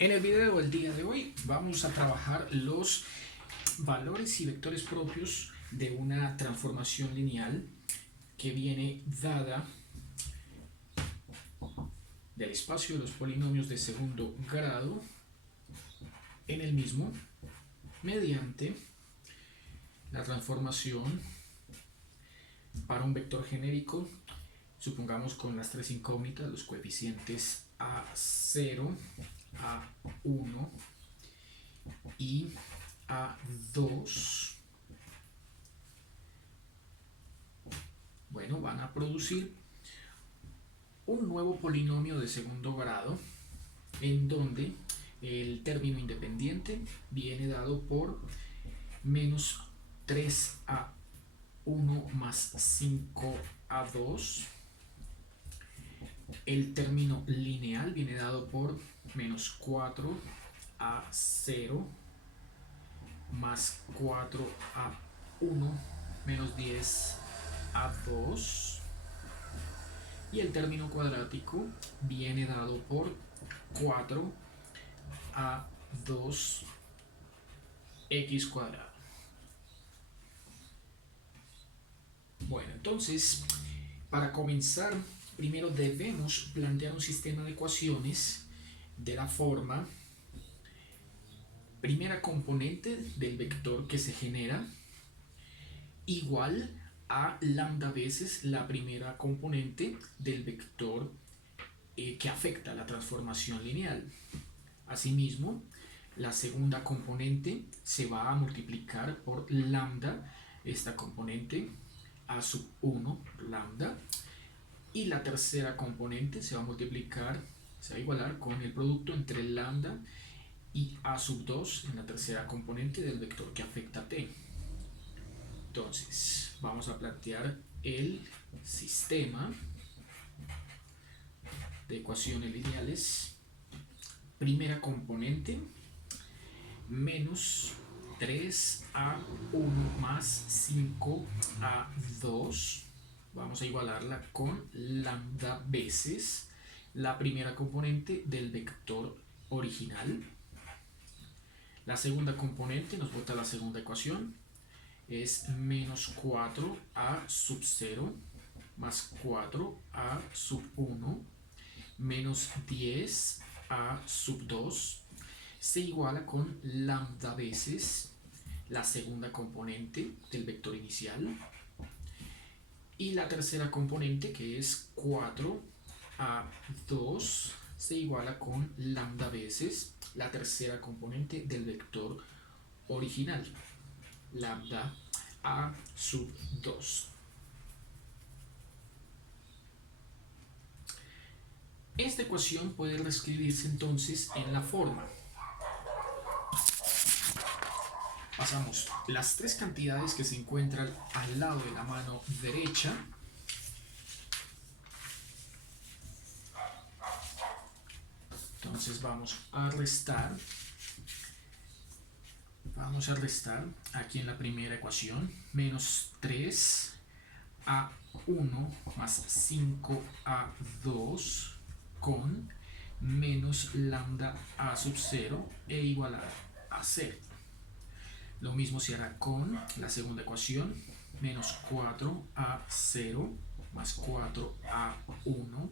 En el video del día de hoy vamos a trabajar los valores y vectores propios de una transformación lineal que viene dada del espacio de los polinomios de segundo grado en el mismo mediante la transformación para un vector genérico, supongamos con las tres incógnitas, los coeficientes a0, a1 y a2. Bueno, van a producir un nuevo polinomio de segundo grado en donde el término independiente viene dado por menos 3a1 más 5a2. El término lineal viene dado por menos 4a0 más 4a1 menos 10a2. Y el término cuadrático viene dado por 4a2x cuadrado. Bueno, entonces, para comenzar, primero debemos plantear un sistema de ecuaciones de la forma: primera componente del vector que se genera igual a lambda veces la primera componente del vector que afecta la transformación lineal. Asimismo, la segunda componente se va a multiplicar por lambda, esta componente a sub 1 lambda, y la tercera componente se va a multiplicar, se va a igualar con el producto entre lambda y a sub 2 en la tercera componente del vector que afecta a t. Entonces, vamos a plantear el sistema de ecuaciones lineales. Primera componente, menos 3a1 más 5a2. Vamos a igualarla con lambda veces la primera componente del vector original. La segunda componente nos bota la segunda ecuación. Es menos 4a sub 0 más 4a sub 1 menos 10a sub 2 se iguala con lambda veces la segunda componente del vector inicial. Y la tercera componente, que es 4a2, se iguala con lambda veces la tercera componente del vector original, lambda a sub 2. Esta ecuación puede reescribirse entonces en la forma: pasamos las tres cantidades que se encuentran al lado de la mano derecha, entonces vamos a restar aquí en la primera ecuación, menos 3a1 más 5a2 con menos lambda a sub 0 e igualar a 0. Lo mismo se hará con la segunda ecuación, menos 4a0 más 4a1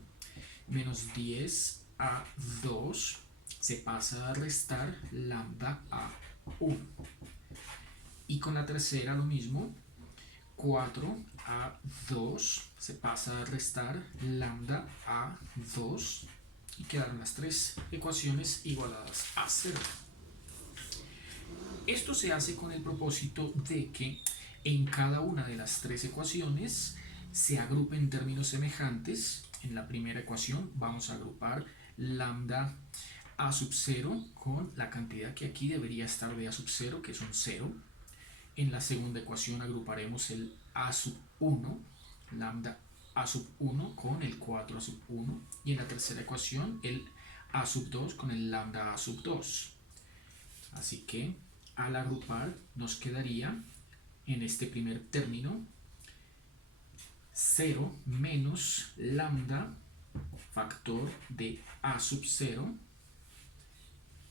menos 10a2. Se pasa a restar lambda a1. Y con la tercera lo mismo, 4a2 se pasa a restar lambda a2 y quedaron las tres ecuaciones igualadas a 0. Esto se hace con el propósito de que en cada una de las tres ecuaciones se agrupen términos semejantes. En la primera ecuación vamos a agrupar lambda a sub 0 con la cantidad que aquí debería estar de a sub 0, que son 0. En la segunda ecuación agruparemos el a sub 1, lambda a sub 1 con el 4 a sub 1. Y en la tercera ecuación el a sub 2 con el lambda a sub 2. Así que al agrupar nos quedaría en este primer término 0 menos lambda factor de a sub 0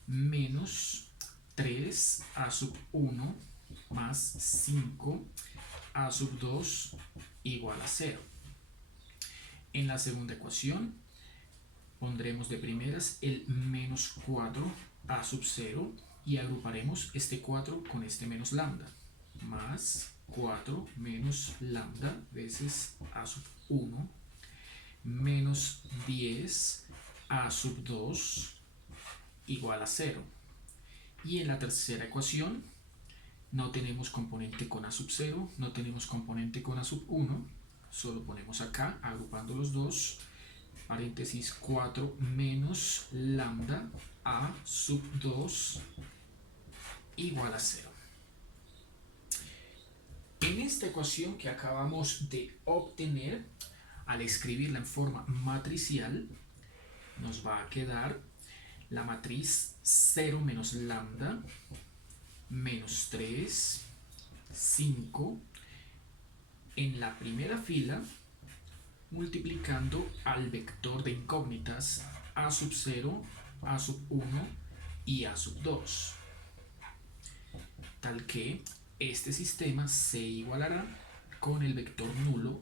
menos 3a sub 1 más 5a sub 2 igual a 0. En la segunda ecuación pondremos de primeras el menos 4a sub 0 y agruparemos este 4 con este menos lambda, más 4 menos lambda veces a sub 1 menos 10a sub 2 igual a 0. Y en la tercera ecuación no tenemos componente con a sub 0, no tenemos componente con a sub 1, solo ponemos acá, agrupando los dos, paréntesis 4 menos lambda a sub 2 igual a 0. En esta ecuación que acabamos de obtener, al escribirla en forma matricial, nos va a quedar la matriz 0 menos lambda menos 3, 5, en la primera fila, multiplicando al vector de incógnitas a sub 0, a sub 1 y a sub 2, tal que este sistema se igualará con el vector nulo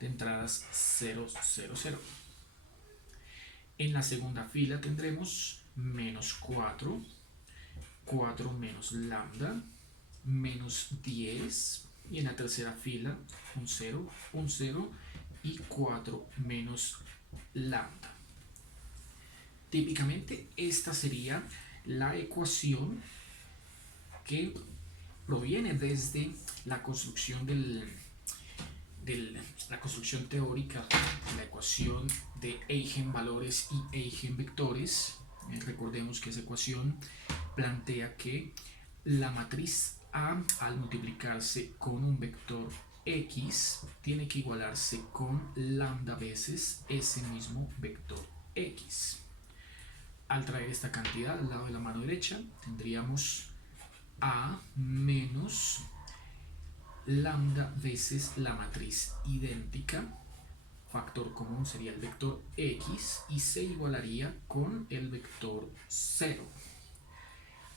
de entradas 0, 0, 0. En la segunda fila tendremos menos 4, 4 menos lambda, menos 10, y en la tercera fila un 0 y 4 menos lambda. Típicamente esta sería la ecuación que proviene desde la construcción la construcción teórica de la ecuación de eigenvalores y eigenvectores. Recordemos que esa ecuación plantea que la matriz A, al multiplicarse con un vector X, tiene que igualarse con lambda veces ese mismo vector X. Al traer esta cantidad al lado de la mano derecha, tendríamos A menos lambda veces la matriz idéntica, factor común sería el vector X y se igualaría con el vector 0.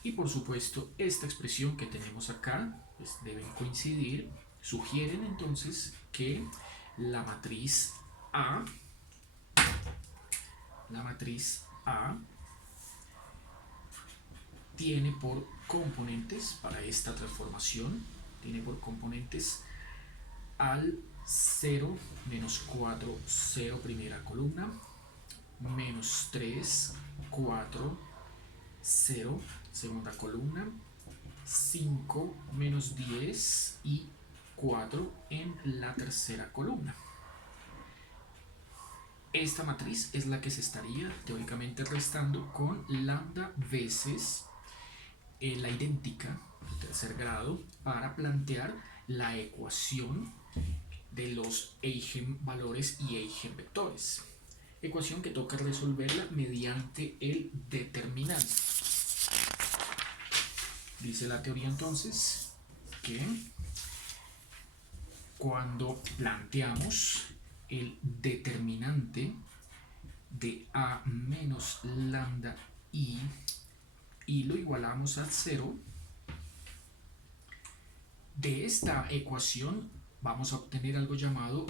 Y por supuesto esta expresión que tenemos acá pues deben coincidir, sugieren entonces que la matriz A tiene por componentes, para esta transformación, tiene por componentes al 0, menos 4, 0 primera columna, menos 3, 4, 0 segunda columna, 5, menos 10 y 4 en la tercera columna. Esta matriz es la que se estaría teóricamente restando con lambda veces la idéntica de tercer grado para plantear la ecuación de los eigenvalores y eigenvectores. Ecuación que toca resolverla mediante el determinante. Dice la teoría entonces que cuando planteamos el determinante de A menos lambda I y lo igualamos a 0, de esta ecuación vamos a obtener algo llamado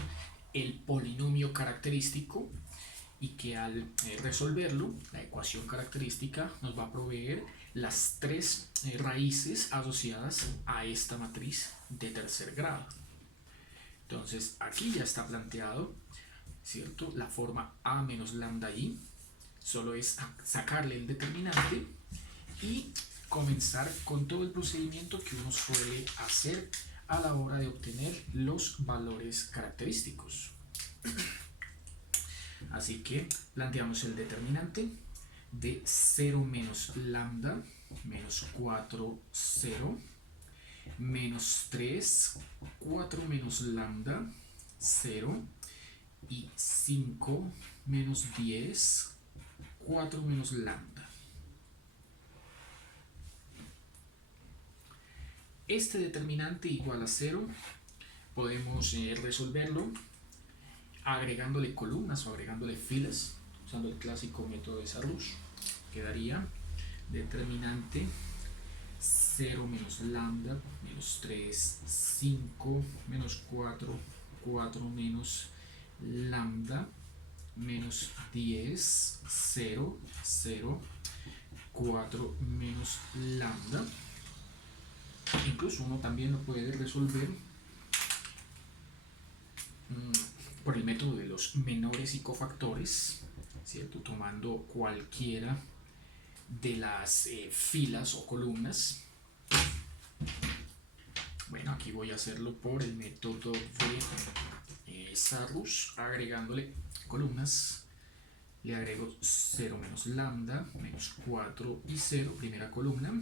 el polinomio característico, y que al resolverlo, la ecuación característica nos va a proveer las tres raíces asociadas a esta matriz de tercer grado. Entonces aquí ya está planteado, ¿cierto?, la forma A menos lambda I. Solo es sacarle el determinante y comenzar con todo el procedimiento que uno suele hacer a la hora de obtener los valores característicos. Así que planteamos el determinante de 0 menos lambda menos 4, 0, menos 3, 4 menos lambda, 0, y 5 menos 10, 4 menos lambda. Este determinante igual a 0 podemos resolverlo agregándole columnas o agregándole filas usando el clásico método de Sarrush. Quedaría Determinante 0 menos lambda, menos 3, 5, menos 4, 4 menos lambda, menos 10, 0, 0, 4 menos lambda. Incluso uno también lo puede resolver por el método de los menores y cofactores, ¿cierto? Tomando cualquiera de las filas o columnas. Bueno, aquí voy a hacerlo por el método de Sarrus, agregándole columnas. Le agrego 0 menos lambda, menos 4 y 0, primera columna,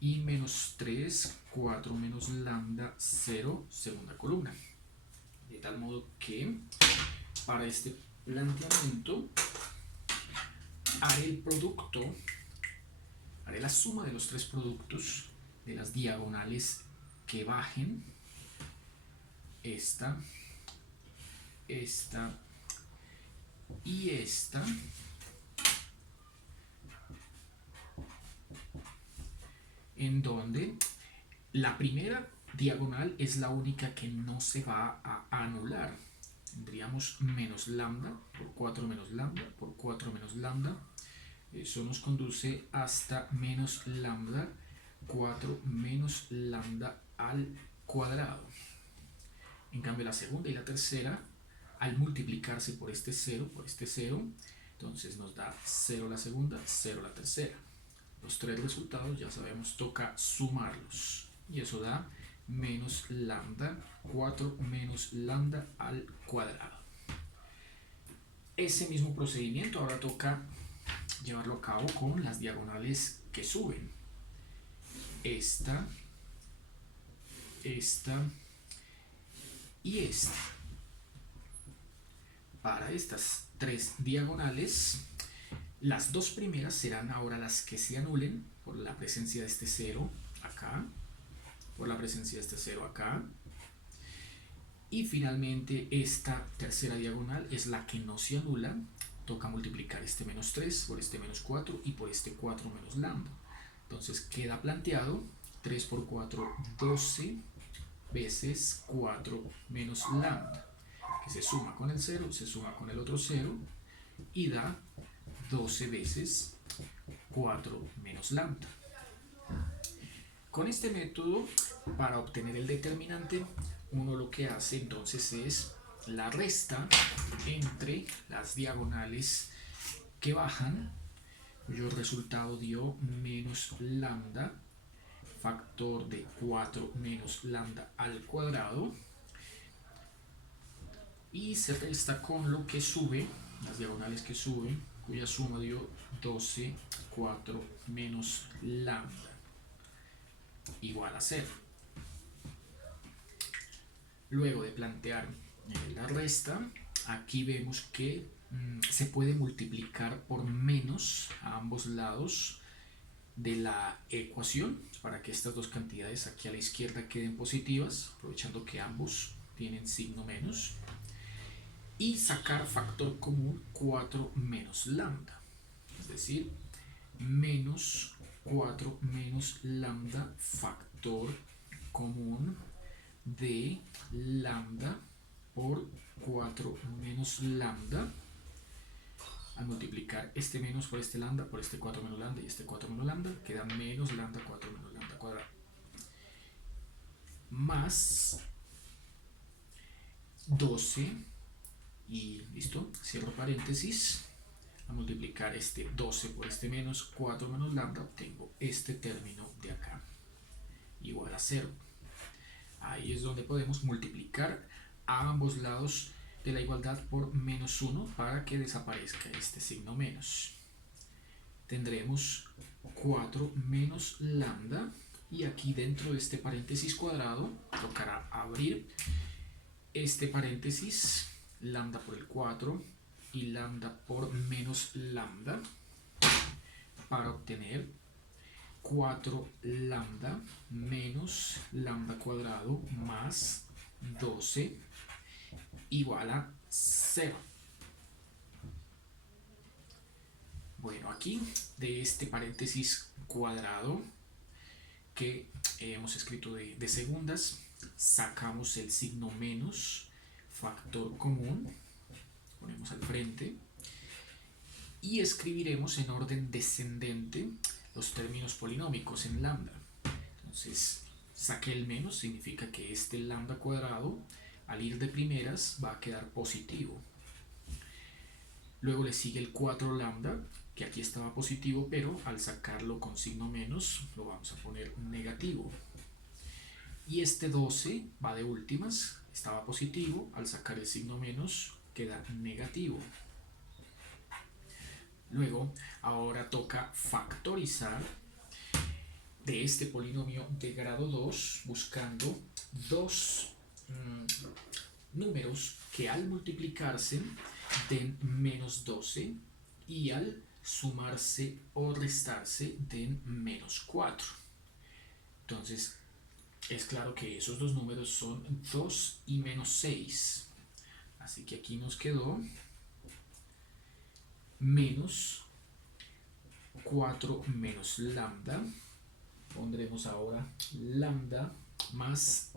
y menos 3, 4 menos lambda, 0, segunda columna. De tal modo que para este planteamiento haré el producto, haré la suma de los tres productos de las diagonales que bajen, esta, esta y esta, en donde la primera diagonal es la única que no se va a anular. Tendríamos menos lambda por 4 menos lambda por 4 menos lambda. Eso nos conduce hasta menos lambda, 4 menos lambda al cuadrado. En cambio la segunda y la tercera, al multiplicarse por este 0, entonces nos da 0 la segunda, 0 la tercera. Los tres resultados ya sabemos, toca sumarlos. Y eso da menos lambda, 4 menos lambda al cuadrado. Ese mismo procedimiento ahora toca llevarlo a cabo con las diagonales que suben. Esta, esta y esta. Para estas tres diagonales, las dos primeras serán ahora las que se anulen por la presencia de este 0 acá, por la presencia de este 0 acá. Y finalmente esta tercera diagonal es la que no se anula. Toca multiplicar este menos 3 por este menos 4 y por este 4 menos lambda. Entonces queda planteado 3 por 4, 12 veces 4 menos lambda, que se suma con el 0, se suma con el otro 0 y da 12 veces 4 menos lambda. Con este método, para obtener el determinante, uno lo que hace entonces es la resta entre las diagonales que bajan, cuyo resultado dio menos lambda, factor de 4 menos lambda al cuadrado, y se resta con lo que sube, las diagonales que suben, cuya suma dio 12, 4 menos lambda, igual a 0. Luego de plantear la resta, aquí vemos que se puede multiplicar por menos a ambos lados de la ecuación para que estas dos cantidades aquí a la izquierda queden positivas, aprovechando que ambos tienen signo menos, y sacar factor común 4 menos lambda, es decir, menos 4 menos lambda, factor común de lambda por 4 menos lambda. Al multiplicar este menos por este lambda, por este 4 menos lambda y este 4 menos lambda, queda menos lambda 4 menos lambda cuadrado. Más 12 y listo, cierro paréntesis. Al multiplicar este 12 por este menos 4 menos lambda, obtengo este término de acá, igual a 0. Ahí es donde podemos multiplicar a ambos lados de la igualdad por menos 1 para que desaparezca este signo menos. Tendremos 4 menos lambda, y aquí dentro de este paréntesis cuadrado tocará abrir este paréntesis, lambda por el 4 y lambda por menos lambda, para obtener 4 lambda menos lambda cuadrado más 12 igual a 0. Bueno, aquí de este paréntesis cuadrado que hemos escrito de segundas, sacamos el signo menos, factor común, ponemos al frente y escribiremos en orden descendente los términos polinómicos en lambda. Entonces, saqué el menos, significa que este lambda cuadrado, al ir de primeras, va a quedar positivo. Luego le sigue el 4 lambda, que aquí estaba positivo, pero al sacarlo con signo menos, lo vamos a poner negativo. Y este 12 va de últimas, estaba positivo, al sacar el signo menos, queda negativo. Luego, ahora toca factorizar de este polinomio de grado 2, buscando dos números que al multiplicarse den menos 12 y al sumarse o restarse den menos 4. Entonces, es claro que esos dos números son 2 y menos 6. Así que aquí nos quedó menos 4 menos lambda. Pondremos ahora lambda más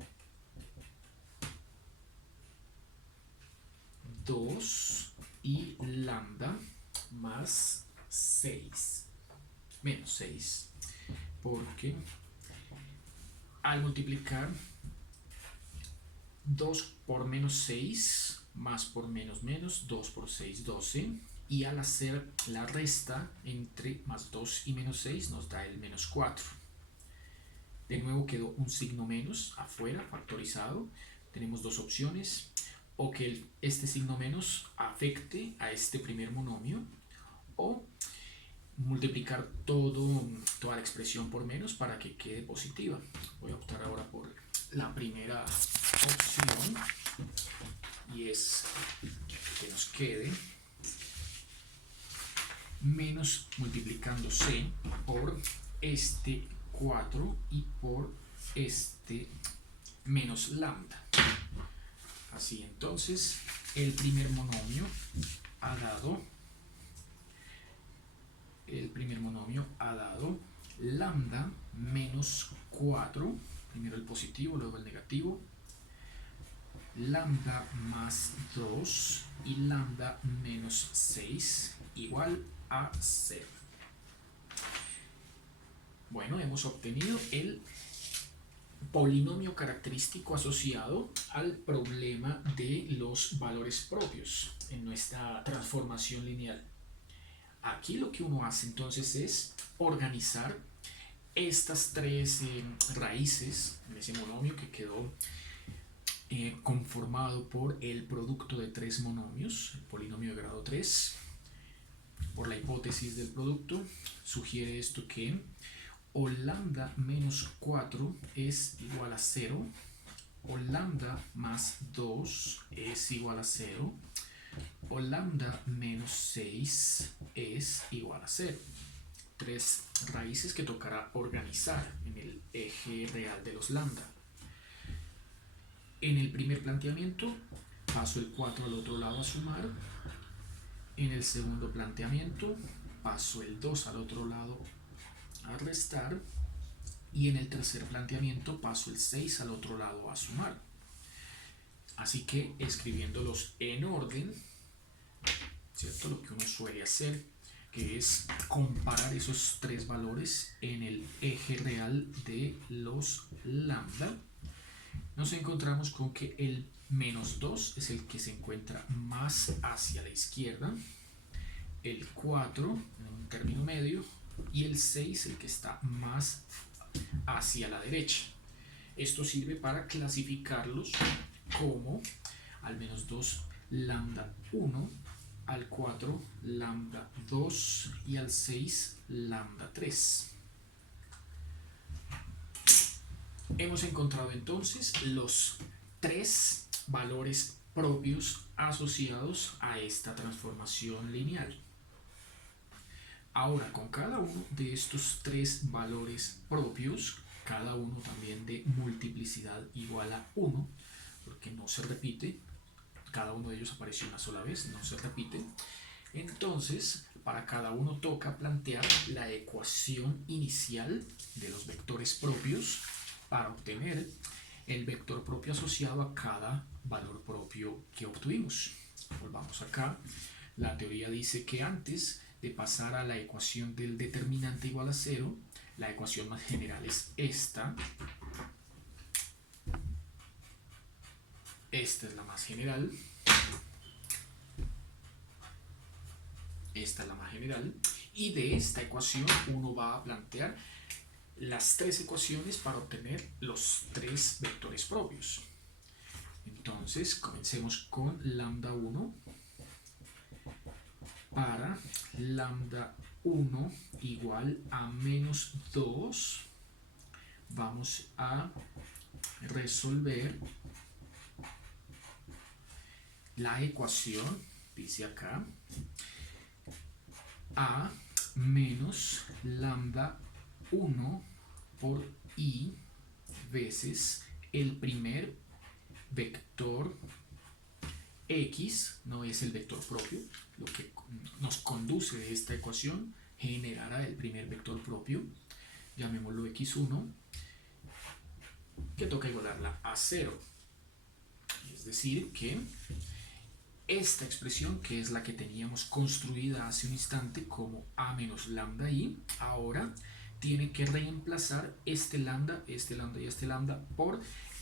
2 y lambda más 6. Menos 6. Porque al multiplicar 2 por menos 6, más por menos menos, 2 por 6, 12. Y al hacer la resta entre más 2 y menos 6 nos da el menos 4. De nuevo quedó un signo menos afuera, factorizado. Tenemos dos opciones. O que este signo menos afecte a este primer monomio, o multiplicar toda la expresión por menos para que quede positiva. Voy a optar ahora por la primera opción, y es que nos quede menos multiplicando c por este 4 y por este menos lambda. Así entonces, el primer monomio ha dado lambda menos 4, primero el positivo, luego el negativo, lambda más 2 y lambda menos 6 igual a 0. Bueno, hemos obtenido el polinomio característico asociado al problema de los valores propios en nuestra transformación lineal. Aquí lo que uno hace entonces es organizar estas tres raíces en ese monomio que quedó conformado por el producto de tres monomios, el polinomio de grado 3. Por la hipótesis del producto, sugiere esto que o lambda menos 4 es igual a 0, o lambda más 2 es igual a 0, o lambda menos 6 es igual a 0. Tres raíces que tocará organizar en el eje real de los lambda. En el primer planteamiento paso el 4 al otro lado a sumar. En el segundo planteamiento paso el 2 al otro lado a restar, y en el tercer planteamiento paso el 6 al otro lado a sumar. Así que escribiéndolos en orden, ¿cierto? Lo que uno suele hacer, que es comparar esos tres valores en el eje real de los lambda, nos encontramos con que el menos 2 es el que se encuentra más hacia la izquierda, el 4 en un término medio, y el 6 el que está más hacia la derecha. Esto sirve para clasificarlos como al menos 2 lambda 1, al 4 lambda 2 y al 6 lambda 3. Hemos encontrado entonces los tres valores propios asociados a esta transformación lineal. Ahora, con cada uno de estos tres valores propios, cada uno también de multiplicidad igual a 1, porque no se repite, cada uno de ellos apareció una sola vez, no se repite, Entonces, para cada uno toca plantear la ecuación inicial de los vectores propios para obtener el vector propio asociado a cada valor propio que obtuvimos. Volvamos acá. La teoría dice que antes de pasar a la ecuación del determinante igual a 0, la ecuación más general es esta. Esta es la más general. Esta es la más general. Y de esta ecuación uno va a plantear las tres ecuaciones para obtener los tres vectores propios. Entonces, comencemos con lambda 1. Para lambda 1 igual a menos 2, vamos a resolver la ecuación, dice acá, a menos lambda 1 por i veces el primer vector x, no es el vector propio, lo que nos conduce de esta ecuación generará el primer vector propio, llamémoslo x1, que toca igualarla a 0. Es decir, que esta expresión, que es la que teníamos construida hace un instante como a menos lambda i, ahora tiene que reemplazar este lambda y este lambda por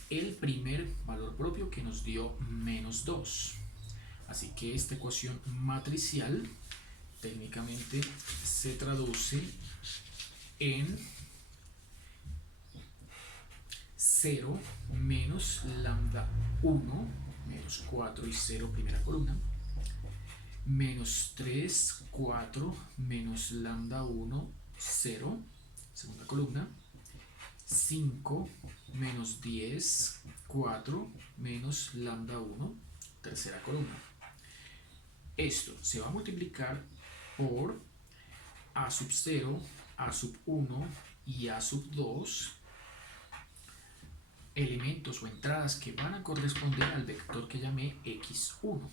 el primer valor propio que nos dio menos 2. Así que esta ecuación matricial técnicamente se traduce en 0 menos lambda 1, menos 4 y 0 primera columna, menos 3, 4, menos lambda 1, 0, segunda columna, 5, menos 10, 4, menos lambda 1, tercera columna. Esto se va a multiplicar por a sub 0, a sub 1 y a sub 2, elementos o entradas que van a corresponder al vector que llamé x1.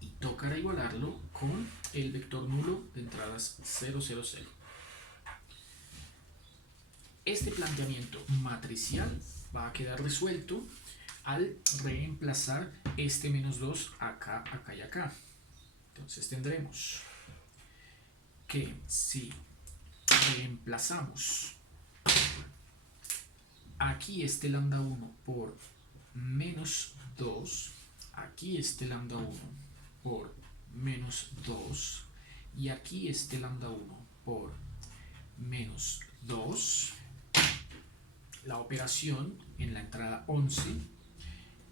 Y tocará igualarlo con el vector nulo de entradas 0, 0, 0. Este planteamiento matricial va a quedar resuelto al reemplazar este menos 2 acá, acá y acá. Entonces tendremos que si reemplazamos aquí este lambda 1 por menos 2, aquí este lambda 1 por menos 2 y aquí este lambda 1 por menos 2, la operación en la entrada 11,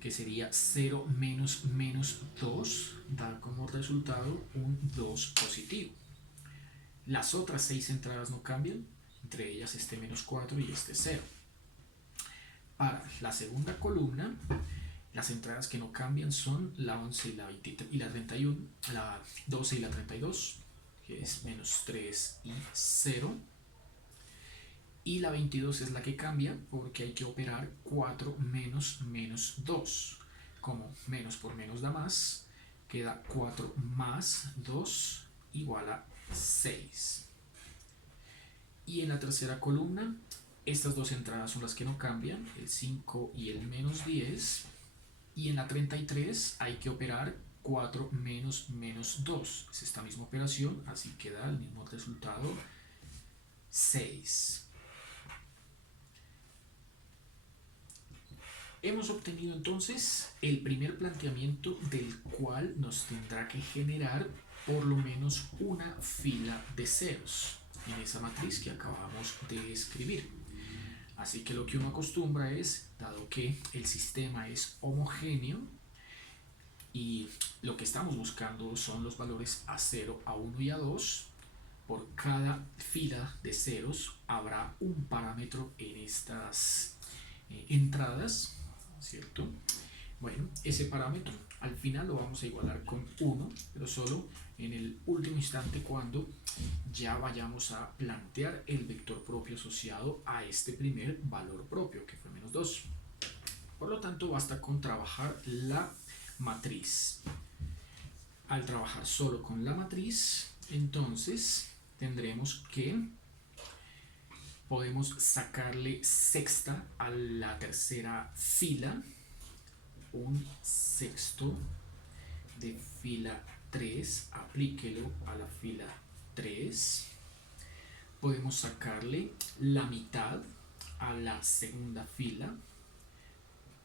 que sería 0 menos menos 2, da como resultado un 2 positivo. Las otras 6 entradas no cambian, entre ellas este menos 4 y este 0. Para la segunda columna, las entradas que no cambian son la 11 y la 31, la 12 y la 32, que es menos 3 y 0. Y la 22 es la que cambia porque hay que operar 4 menos menos 2. Como menos por menos da más, queda 4 más 2 igual a 6. Y en la tercera columna, estas dos entradas son las que no cambian, el 5 y el menos 10. Y en la 33 hay que operar 4 menos menos 2. Es esta misma operación, así que da el mismo resultado, 6. Hemos obtenido entonces el primer planteamiento del cual nos tendrá que generar por lo menos una fila de ceros en esa matriz que acabamos de escribir. Así que lo que uno acostumbra es, dado que el sistema es homogéneo y lo que estamos buscando son los valores A0, A1 y A2, por cada fila de ceros habrá un parámetro en estas entradas, ¿cierto? Bueno, ese parámetro al final lo vamos a igualar con 1, pero solo en el último instante cuando ya vayamos a plantear el vector propio asociado a este primer valor propio, que fue menos 2. Por lo tanto, basta con trabajar la matriz. Al trabajar solo con la matriz, entonces tendremos que podemos sacarle sexta a la tercera fila, un sexto de fila 3, aplíquelo a la fila 3. Podemos sacarle la mitad a la segunda fila,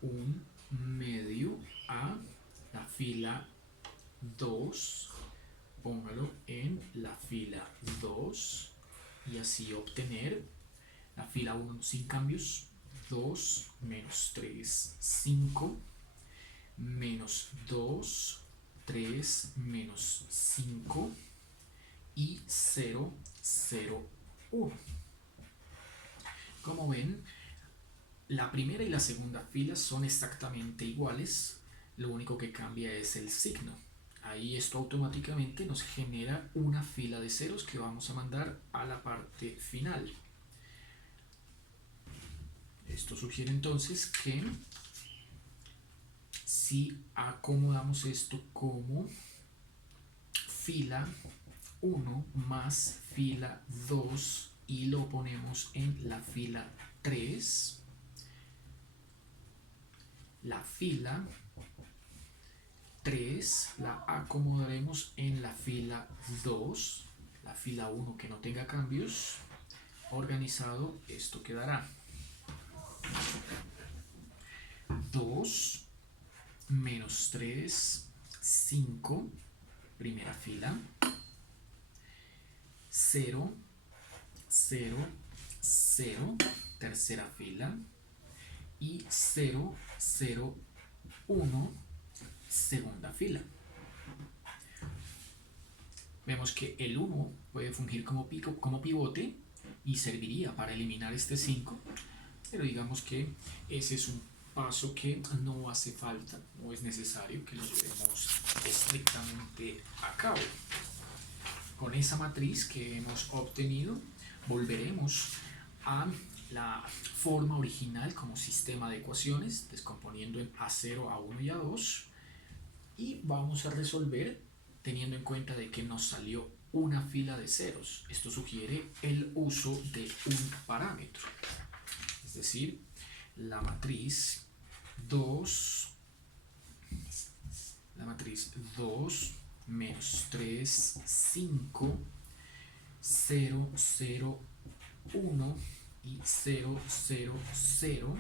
un medio a la fila 2, póngalo en la fila 2 y así obtener la fila 1 sin cambios, 2 menos 3, 5, menos 2, 3 menos 5 y 0, 0, 1. Como ven, la primera y la segunda fila son exactamente iguales, lo único que cambia es el signo. Ahí esto automáticamente nos genera una fila de ceros que vamos a mandar a la parte final. Esto sugiere entonces que si acomodamos esto como fila 1 más fila 2 y lo ponemos en la fila 3, la fila 3 la acomodaremos en la fila 2, la fila 1 que no tenga cambios. Organizado, esto quedará 2 menos 3, 5, primera fila, 0, 0, 0, tercera fila, y 0, 0, 1, segunda fila. Vemos que el 1 puede fungir como pivote y serviría para eliminar este 5, pero digamos que ese es un paso que no hace falta, no es necesario que lo llevemos estrictamente a cabo. Con esa matriz que hemos obtenido, volveremos a la forma original como sistema de ecuaciones, descomponiendo en A0, A1 y A2, y vamos a resolver teniendo en cuenta de que nos salió una fila de ceros. Esto sugiere el uso de un parámetro, es decir, la matriz 2 menos 3, 5, 0, 0, 1 y 0, 0, 0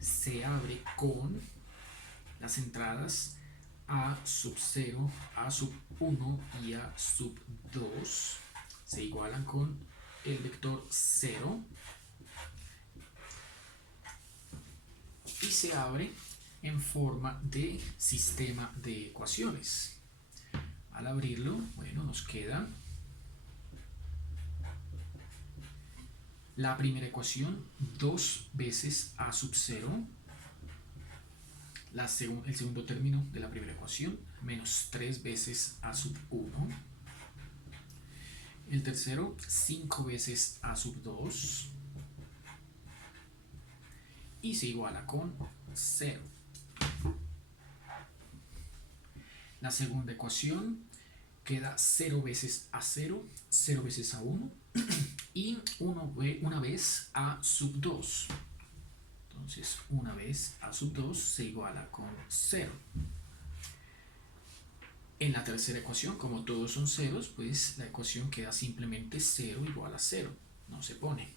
se abre con las entradas A sub 0, A sub 1 y A sub 2 se igualan con el vector 0 y se abre en forma de sistema de ecuaciones. Al abrirlo, bueno, nos queda la primera ecuación, 2 veces A sub 0, el segundo término de la primera ecuación, menos 3 veces A sub 1, el tercero, 5 veces A sub 2, y se iguala con 0. La segunda ecuación queda 0 veces A0, 0 veces A1 y una vez A sub 2. Entonces, una vez A sub 2 se iguala con 0. En la tercera ecuación, como todos son ceros, pues la ecuación queda simplemente 0 igual a 0. No se pone.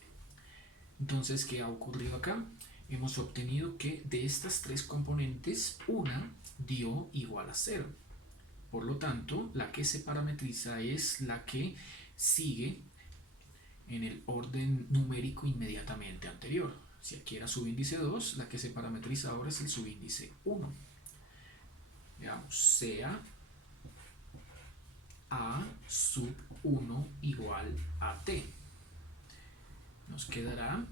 Entonces, ¿qué ha ocurrido acá? Hemos obtenido que de estas tres componentes, una dio igual a 0. Por lo tanto, la que se parametriza es la que sigue en el orden numérico inmediatamente anterior. Si aquí era subíndice 2, la que se parametriza ahora es el subíndice 1. Veamos, sea A sub 1 igual a T. Nos quedará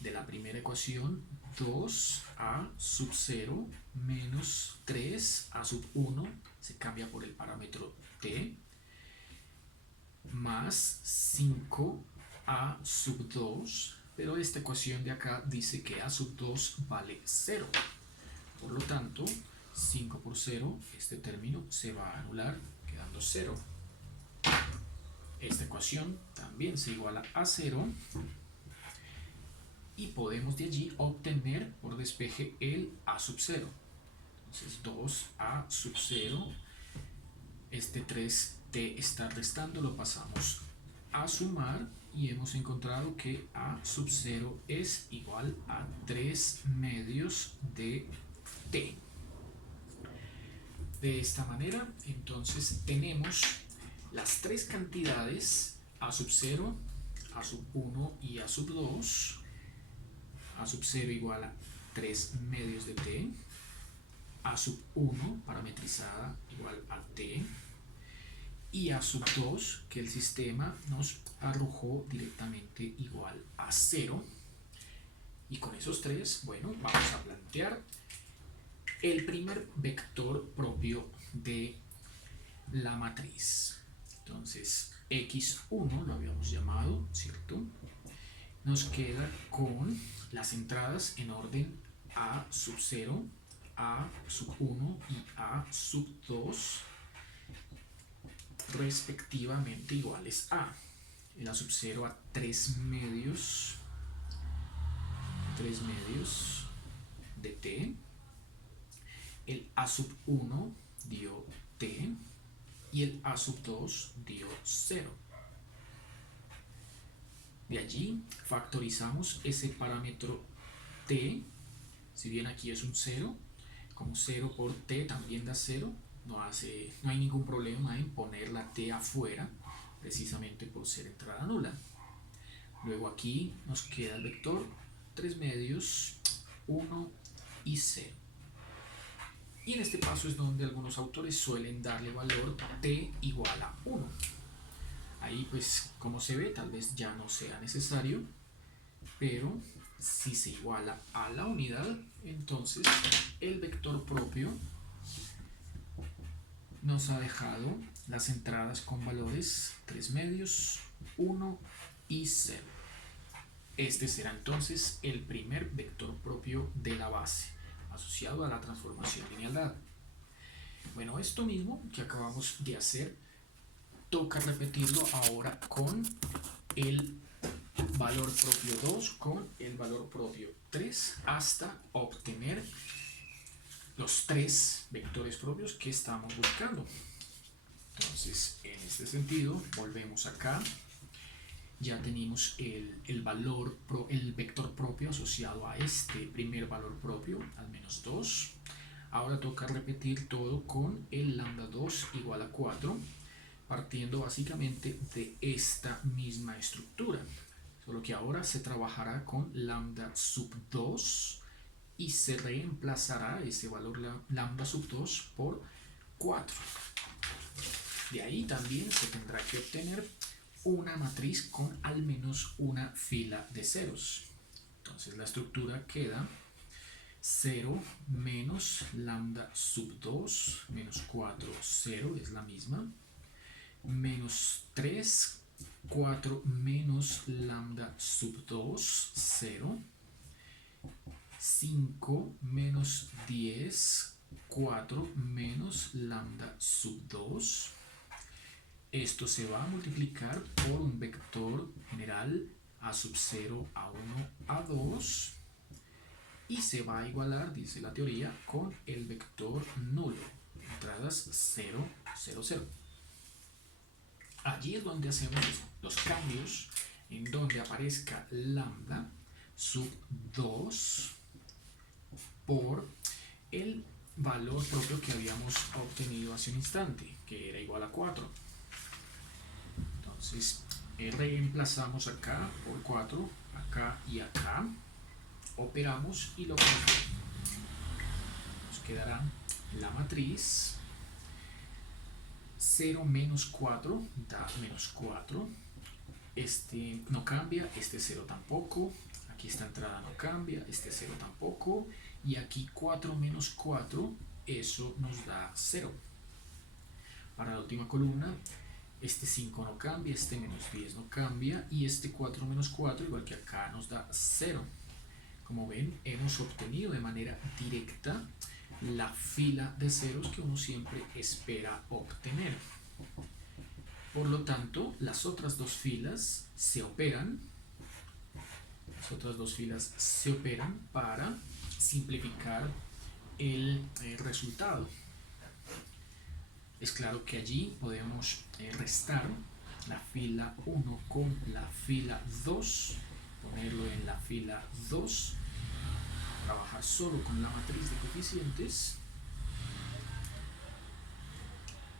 de la primera ecuación 2A sub 0 menos 3A sub 1, se cambia por el parámetro T, más 5A sub 2, pero esta ecuación de acá dice que A sub 2 vale 0. Por lo tanto, 5 por 0, este término se va a anular, quedando 0. Esta ecuación también se iguala a 0 y podemos de allí obtener por despeje el a sub 0. Entonces 2a sub 0, este 3t está restando, lo pasamos a sumar y hemos encontrado que a sub 0 es igual a 3 medios de t. De esta manera, entonces tenemos las tres cantidades a sub 0, a sub 1 y a sub 2. A sub 0 igual a 3 medios de t, a sub 1 parametrizada igual a t, y a sub 2 que el sistema nos arrojó directamente igual a 0. Y con esos tres, bueno, vamos a plantear el primer vector propio de la matriz. Entonces, x1 lo habíamos llamado, ¿cierto? Nos queda con las entradas en orden a sub 0, a sub 1 y a sub 2 respectivamente iguales a el a sub 0 a 3 medios de t, el a sub 1 dio t y el a sub 2 dio 0. De allí factorizamos ese parámetro t, si bien aquí es un 0, como 0 por t también da 0, no hay ningún problema en poner la t afuera, precisamente por ser entrada nula. Luego aquí nos queda el vector 3 medios, 1 y 0. Y en este paso es donde algunos autores suelen darle valor t igual a 1. Ahí pues como se ve tal vez ya no sea necesario, pero si se iguala a la unidad, entonces el vector propio nos ha dejado las entradas con valores 3 medios, 1 y 0. Este será entonces el primer vector propio de la base, asociado a la transformación lineal dada. Bueno, esto mismo que acabamos de hacer, toca repetirlo ahora con el valor propio 2, con el valor propio 3, hasta obtener los tres vectores propios que estamos buscando. Entonces, en este sentido, volvemos acá. Ya tenemos el vector propio asociado a este primer valor propio, al menos 2. Ahora toca repetir todo con el lambda 2 igual a 4, partiendo básicamente de esta misma estructura. Solo que ahora se trabajará con lambda sub 2 y se reemplazará ese valor lambda sub 2 por 4. De ahí también se tendrá que obtener una matriz con al menos una fila de ceros. Entonces la estructura queda 0 menos lambda sub 2 menos 4, 0 es la misma, menos 3, 4 menos lambda sub 2, 0, 5 menos 10, 4 menos lambda sub 2. Esto se va a multiplicar por un vector general a sub 0, a 1, a 2 y se va a igualar, dice la teoría, con el vector nulo, entradas 0, 0, 0. Allí es donde hacemos los cambios en donde aparezca lambda sub 2 por el valor propio que habíamos obtenido hace un instante, que era igual a 4. Entonces reemplazamos acá por 4, acá y acá, operamos y lo que nos quedará la matriz 0 menos 4 da menos 4, este no cambia, este 0 tampoco, aquí esta entrada no cambia, este 0 tampoco, y aquí 4 menos 4, eso nos da 0. Para la última columna, este 5 no cambia, este menos 10 no cambia, y este 4 menos 4, igual que acá, nos da 0. Como ven, hemos obtenido de manera directa la fila de ceros que uno siempre espera obtener. Por lo tanto, las otras dos filas se operan. Para simplificar el resultado. Es claro que allí podemos restar la fila 1 con la fila 2, ponerlo en la fila 2, trabajar solo con la matriz de coeficientes,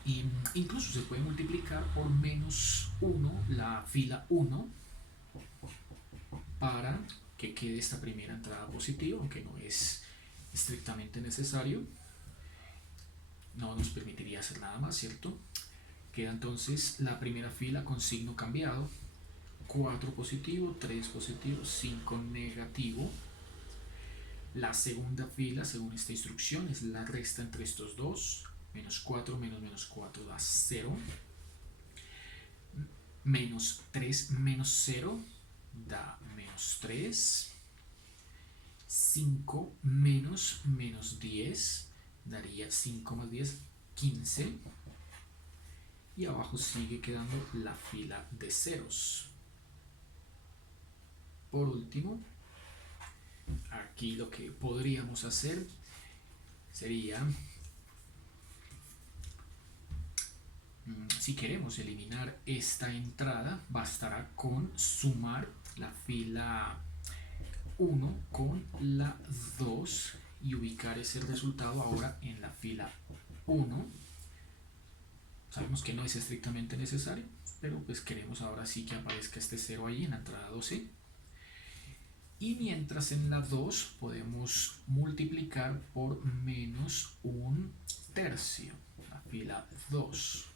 y incluso se puede multiplicar por menos 1 la fila 1 para que quede esta primera entrada positiva, aunque no es estrictamente necesario. No nos permitiría hacer nada más, ¿cierto? Queda entonces la primera fila con signo cambiado: 4 positivo, 3 positivo, 5 negativo. La segunda fila, según esta instrucción, es la resta entre estos dos. Menos 4 menos menos 4 da 0. Menos 3 menos 0 da menos 3. 5 menos menos 10 daría 5 más 10, 15. Y abajo sigue quedando la fila de ceros. Por último, aquí lo que podríamos hacer sería, si queremos eliminar esta entrada, bastará con sumar la fila 1 con la 2 y ubicar ese resultado ahora en la fila 1. Sabemos que no es estrictamente necesario, pero pues queremos ahora sí que aparezca este 0 ahí en la entrada 12. Y mientras en la 2 podemos multiplicar por menos 1/3, la fila 2.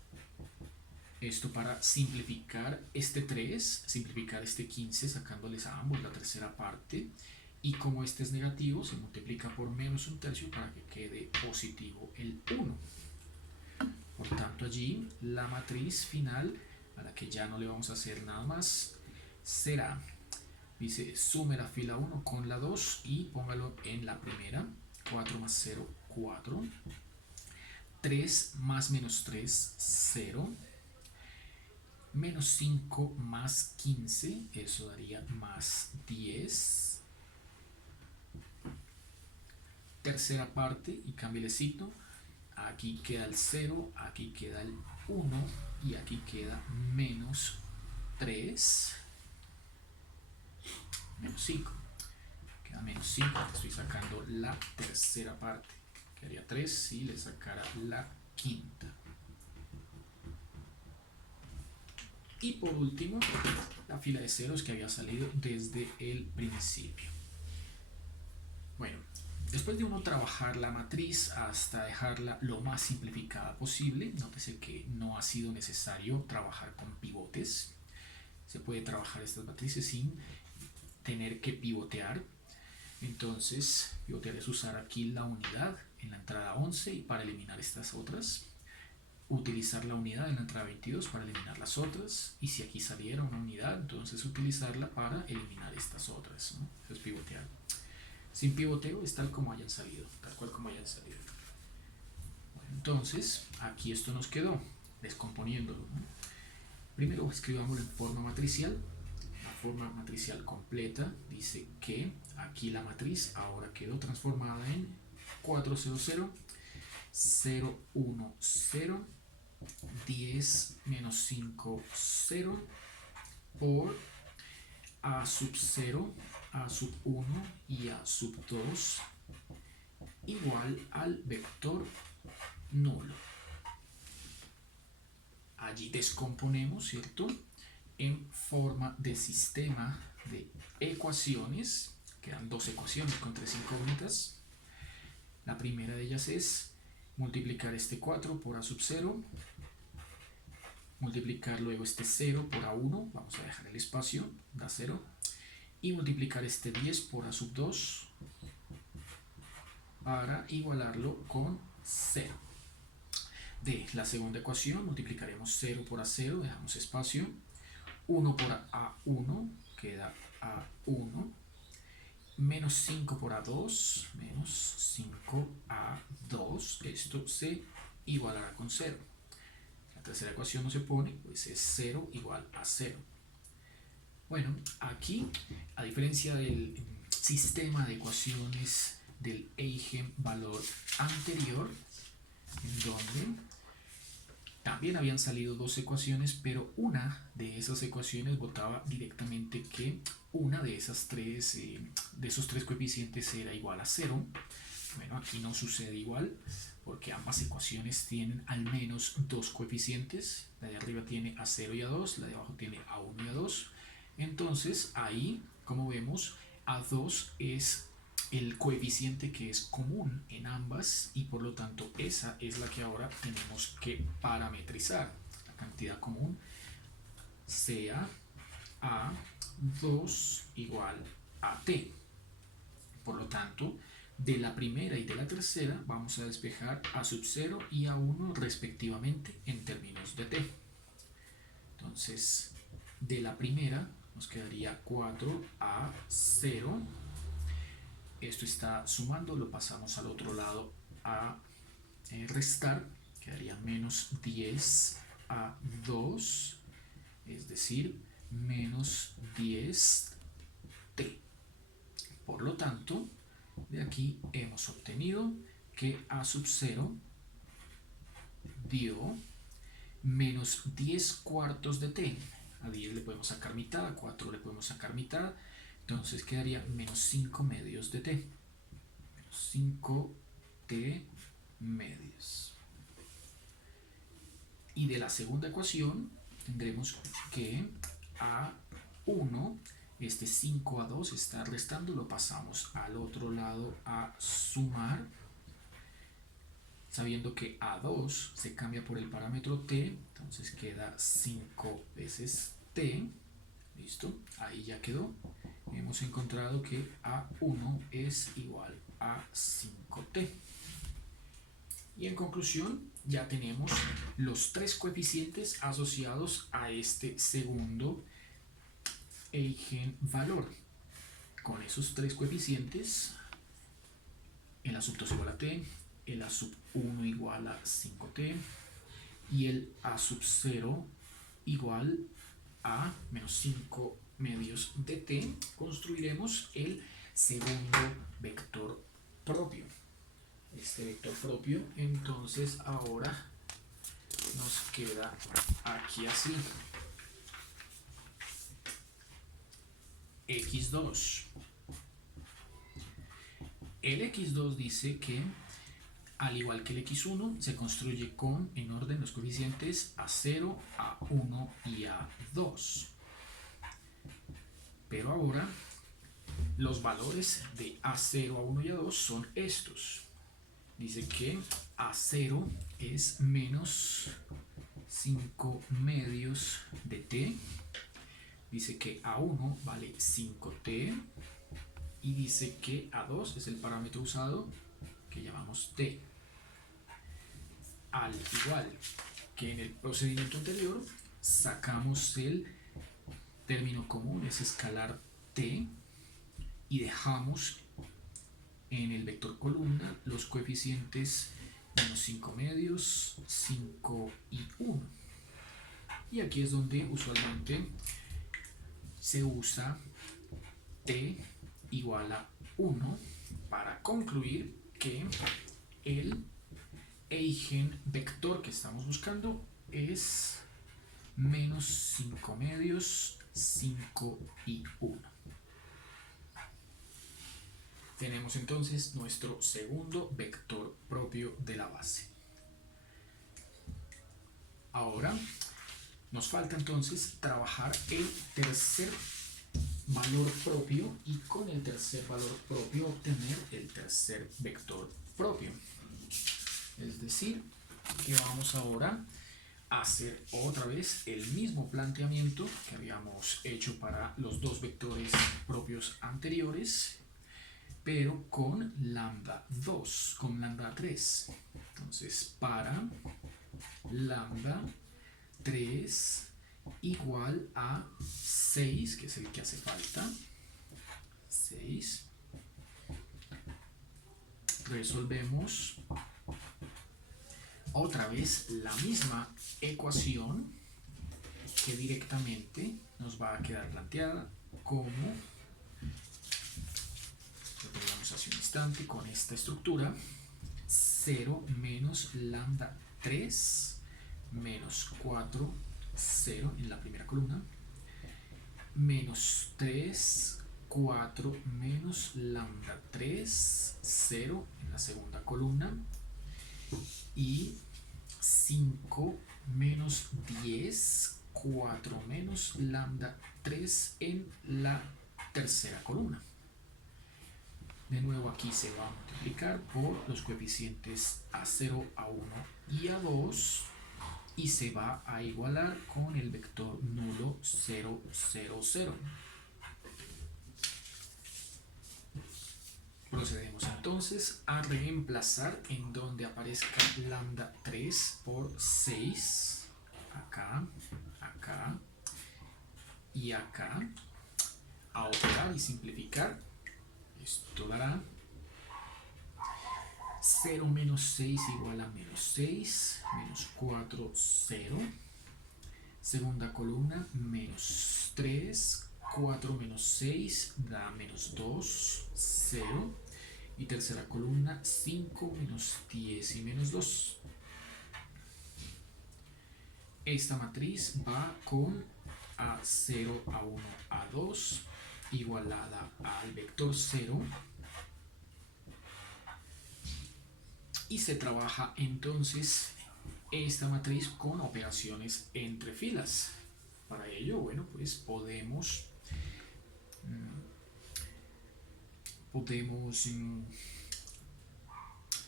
Esto para simplificar este 3, simplificar este 15, sacándoles a ambos la tercera parte. Y como este es negativo, se multiplica por menos 1/3 para que quede positivo el 1. Por tanto, allí la matriz final, a la que ya no le vamos a hacer nada más, será, dice, sume la fila 1 con la 2 y póngalo en la primera. 4 más 0, 4. 3 más menos 3, 0. Menos 5 más 15, eso daría más 10. Tercera parte y cambie el signo. Aquí queda el 0, aquí queda el 1 y aquí queda menos 3. Menos 5. Queda menos 5. Estoy sacando la tercera parte. Quedaría 3 si le sacara la quinta. Y por último, la fila de ceros que había salido desde el principio. Bueno, después de uno trabajar la matriz hasta dejarla lo más simplificada posible, nótese que no ha sido necesario trabajar con pivotes. Se puede trabajar estas matrices sin tener que pivotear. Entonces, pivotear es usar aquí la unidad en la entrada 11 y para eliminar estas otras, utilizar la unidad en la entrada 22 para eliminar las otras, y si aquí saliera una unidad, entonces utilizarla para eliminar estas otras, ¿no? Eso es pivotear. Sin pivoteo es tal como hayan salido, tal cual como hayan salido. Bueno, entonces, aquí esto nos quedó, descomponiéndolo, ¿no? Primero escribamos en forma matricial. La forma matricial completa dice que aquí la matriz ahora quedó transformada en 4, 0, 0, 0, 1, 0, 10, menos 5, 0, por A sub 0, A sub 1 y A sub 2 igual al vector nulo. Allí descomponemos, ¿cierto?, en forma de sistema de ecuaciones. Quedan dos ecuaciones con tres incógnitas. La primera de ellas es multiplicar este 4 por A sub 0, multiplicar luego este 0 por A1, vamos a dejar el espacio, da 0, y multiplicar este 10 por A sub 2 para igualarlo con 0. De la segunda ecuación multiplicaremos 0 por A0, dejamos espacio, 1 por A1, queda A1, menos 5 por A2, menos 5A2. ambos esto se igualará con 0. La tercera ecuación no se pone, pues es 0 igual a 0. Bueno, aquí, a diferencia del sistema de ecuaciones del eigenvalor anterior, en donde también habían salido dos ecuaciones, pero una de esas ecuaciones botaba directamente que una de esas tres, de esos tres coeficientes era igual a 0. Bueno, aquí no sucede igual, porque ambas ecuaciones tienen al menos dos coeficientes. La de arriba tiene a 0 y a 2, la de abajo tiene a 1 y a 2. Entonces, ahí, como vemos, a2 es el coeficiente que es común en ambas y por lo tanto esa es la que ahora tenemos que parametrizar. La cantidad común sea a2 igual a t. Por lo tanto, de la primera y de la tercera vamos a despejar a sub 0 y a 1 respectivamente en términos de t. Entonces, de la primera nos quedaría 4a0. Esto está sumando, lo pasamos al otro lado a restar, quedaría menos 10a2, es decir, menos 10t. Por lo tanto, de aquí hemos obtenido que a sub 0 dio menos 10 cuartos de t. A 10 le podemos sacar mitad, a 4 le podemos sacar mitad, entonces quedaría menos 5 medios de t. Menos 5t medios. Y de la segunda ecuación tendremos que a1, este 5a2 está restando, lo pasamos al otro lado a sumar, sabiendo que a2 se cambia por el parámetro t, entonces queda 5 veces t. Listo, ahí ya quedó. Hemos encontrado que a1 es igual a 5t. Y en conclusión, ya tenemos los tres coeficientes asociados a este segundo eigenvalor. Con esos tres coeficientes, el a sub 2 igual a t, el a sub 1 igual a 5t y el a sub 0 igual a menos 5 medios de t, construiremos el segundo vector propio. Este vector propio, entonces ahora nos queda aquí así. x2. El x2 dice que, al igual que el x1, se construye con, en orden, los coeficientes a0, a1 y a2. Pero ahora, los valores de a0, a1 y a2 son estos. Dice que a0 es menos 5 medios de t. Dice que a1 vale 5t. Y dice que a2 es el parámetro usado que llamamos t. Al igual que en el procedimiento anterior, sacamos el término común, es escalar t, y dejamos en el vector columna los coeficientes menos 5 medios, 5 y 1. Y aquí es donde usualmente se usa t igual a 1 para concluir que el eigenvector que estamos buscando es menos 5 medios, 5 y 1. Tenemos entonces nuestro segundo vector propio de la base. Ahora nos falta entonces trabajar el tercer valor propio y con el tercer valor propio obtener el tercer vector propio. Es decir, que vamos ahora a hacer otra vez el mismo planteamiento que habíamos hecho para los dos vectores propios anteriores, pero con lambda 2, con lambda 3. Entonces, para lambda 3 igual a 6, que es el que hace falta, 6, resolvemos otra vez la misma ecuación que directamente nos va a quedar planteada como lo teníamos hace un instante con esta estructura: 0 menos lambda 3 menos 4, 0 en la primera columna, menos 3, 4 menos lambda 3, 0 en la segunda columna, y 5 menos 10, 4 menos lambda 3 en la tercera columna. De nuevo aquí se va a multiplicar por los coeficientes a0, a1 y a2 y se va a igualar con el vector nulo 0, 0, 0. Procedemos entonces a reemplazar en donde aparezca lambda 3 por 6, acá, acá y acá, a operar y simplificar. Esto dará 0 menos 6 igual a menos 6, menos 4, 0. Segunda columna, menos 3, 4 menos 6 da menos 2, 0. Y tercera columna, 5 menos 10 y menos 2. Esta matriz va con A0, A1, A2 igualada al vector 0. Y se trabaja entonces esta matriz con operaciones entre filas. Para ello, bueno, pues podemos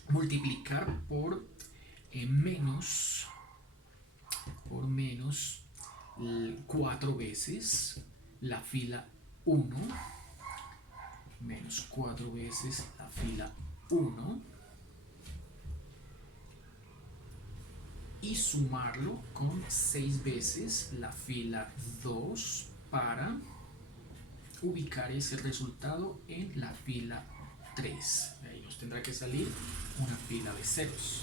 multiplicar por menos 4 veces la fila 1, menos 4 veces la fila 1, y sumarlo con 6 veces la fila 2 para ubicar ese resultado en la fila 3. Ahí nos tendrá que salir una fila de ceros.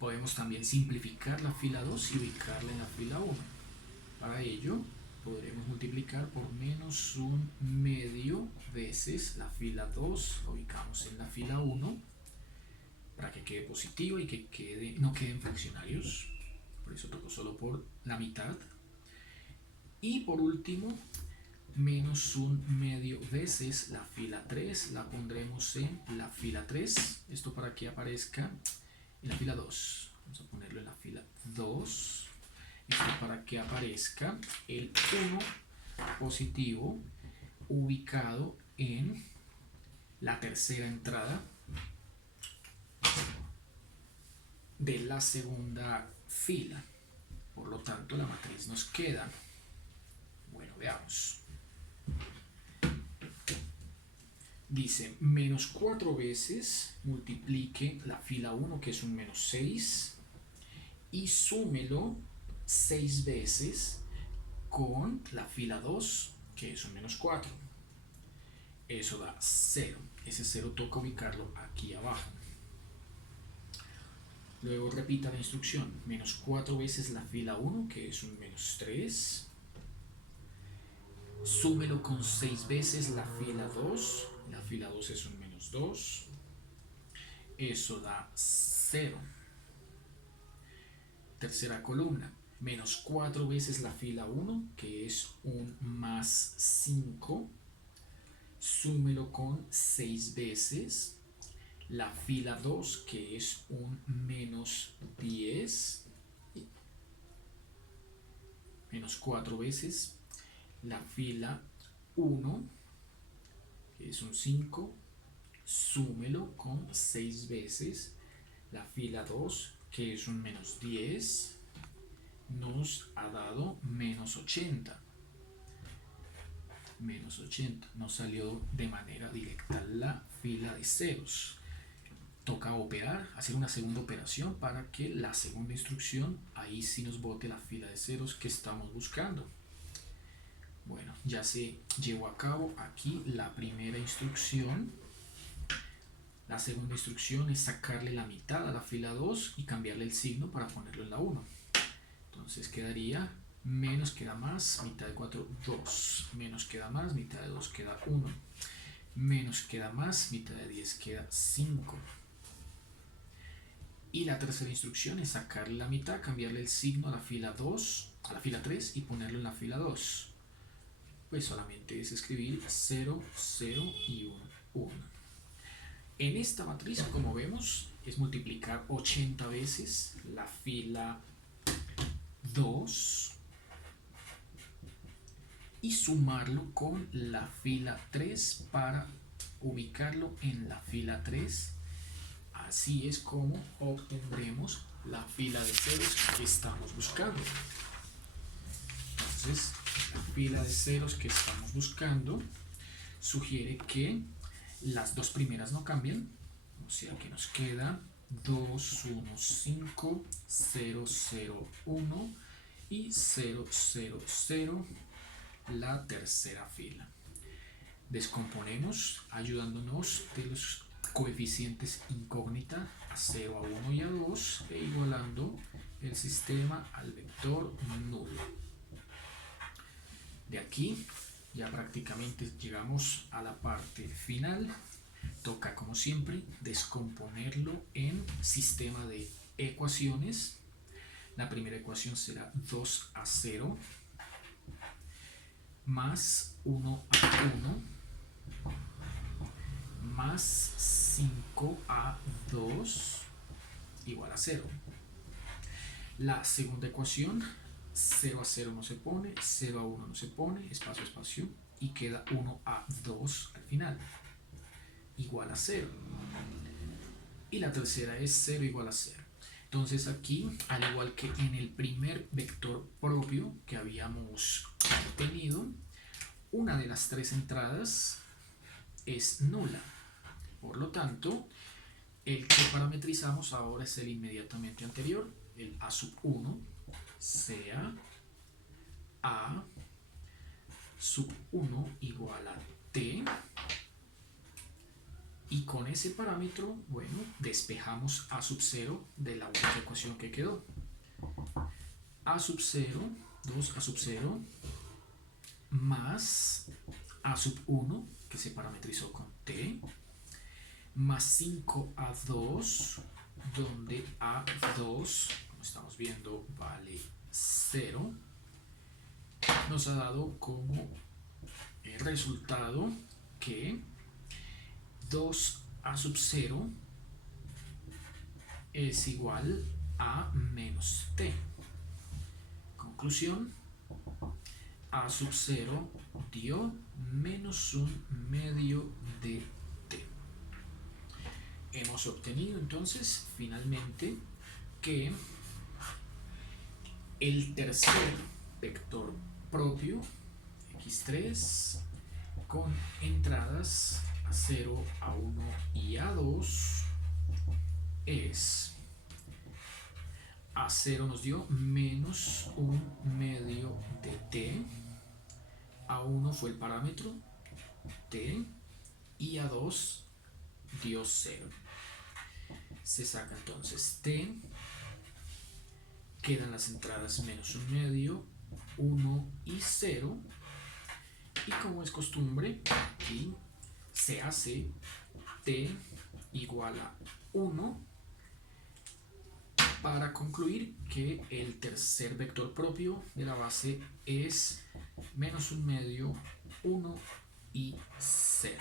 Podemos también simplificar la fila 2 y ubicarla en la fila 1. Para ello podremos multiplicar por menos 1/2 veces la fila 2, lo ubicamos en la fila 1 para que quede positivo y que no queden fraccionarios. Por eso tocó solo por la mitad. Y por último, menos 1/2 veces la fila 3, la pondremos en la fila 3. Esto para que aparezca en la fila 2. Vamos a ponerlo en la fila 2. Esto para que aparezca el 1 positivo ubicado en la tercera entrada de la segunda fila. Por lo tanto, la matriz nos queda. Bueno, veamos. Dice, menos 4 veces multiplique la fila 1, que es un menos 6, y súmelo 6 veces con la fila 2, que es un menos 4. Eso da 0. Ese 0 toca ubicarlo aquí abajo. Luego repita la instrucción. Menos 4 veces la fila 1, que es un menos 3. Súmelo con 6 veces la fila 2. La fila 2 es un menos 2. Eso da 0. Tercera columna. Menos 4 veces la fila 1, que es un más 5. Súmelo con 6 veces la fila 2, que es un menos 10. Menos 4 veces la fila 1, que es un 5. Súmelo con 6 veces la fila 2, que es un menos 10. Nos ha dado menos 80. Menos 80. Nos salió de manera directa la fila de ceros. Toca operar, hacer una segunda operación para que la segunda instrucción ahí sí nos bote la fila de ceros que estamos buscando. Bueno, ya se llevó a cabo aquí la primera instrucción. La segunda instrucción es sacarle la mitad a la fila 2 y cambiarle el signo para ponerlo en la 1. Entonces quedaría menos queda más, mitad de 4, 2. Menos queda más, mitad de 2 queda 1. Menos queda más, mitad de 10 queda 5. Y la tercera instrucción es sacarle la mitad, cambiarle el signo a la fila 2, a la fila 3 y ponerlo en la fila 2. Pues solamente es escribir 0, 0 y 1, 1. En esta matriz, como vemos, es multiplicar 80 veces la fila 2 y sumarlo con la fila 3 para ubicarlo en la fila 3. Así es como obtendremos la fila de ceros que estamos buscando. Entonces, la fila de ceros que estamos buscando sugiere que las dos primeras no cambian, o sea que nos queda 2, 1, 5, 0, 0, 1 y 0, 0, 0, la tercera fila. Descomponemos ayudándonos de los coeficientes incógnita a 0, a 1 y a 2 e igualando el sistema al vector nulo. De aquí ya prácticamente llegamos a la parte final. Toca, como siempre, descomponerlo en sistema de ecuaciones. La primera ecuación será 2a0 más 1a1 más 5a2 igual a 0. La segunda ecuación, 0 a 0 no se pone, 0 a 1 no se pone, espacio, espacio, y queda 1 a 2 al final, igual a 0. Y la tercera es 0 igual a 0. Entonces aquí, al igual que en el primer vector propio que habíamos tenido, una de las tres entradas es nula. Por lo tanto, el que parametrizamos ahora es el inmediatamente anterior, el a sub 1, sea a sub 1 igual a t, y con ese parámetro, bueno, despejamos a sub 0 de la única ecuación que quedó. A sub 0, 2 a sub 0, más a sub 1, que se parametrizó con t, más 5 a 2, donde a2, como estamos viendo, vale 0, nos ha dado como resultado que 2a sub 0 es igual a menos t. Conclusión, a sub 0 dio menos un medio de t. Hemos obtenido entonces finalmente que el tercer vector propio, x3, con entradas a 0, a 1 y a 2 es a 0 nos dio menos un medio de t, a 1 fue el parámetro t y a 2 dio 0. Se saca entonces t, quedan las entradas menos un medio, 1 y 0, y como es costumbre, aquí se hace t igual a 1 para concluir que el tercer vector propio de la base es menos un medio, 1 y 0.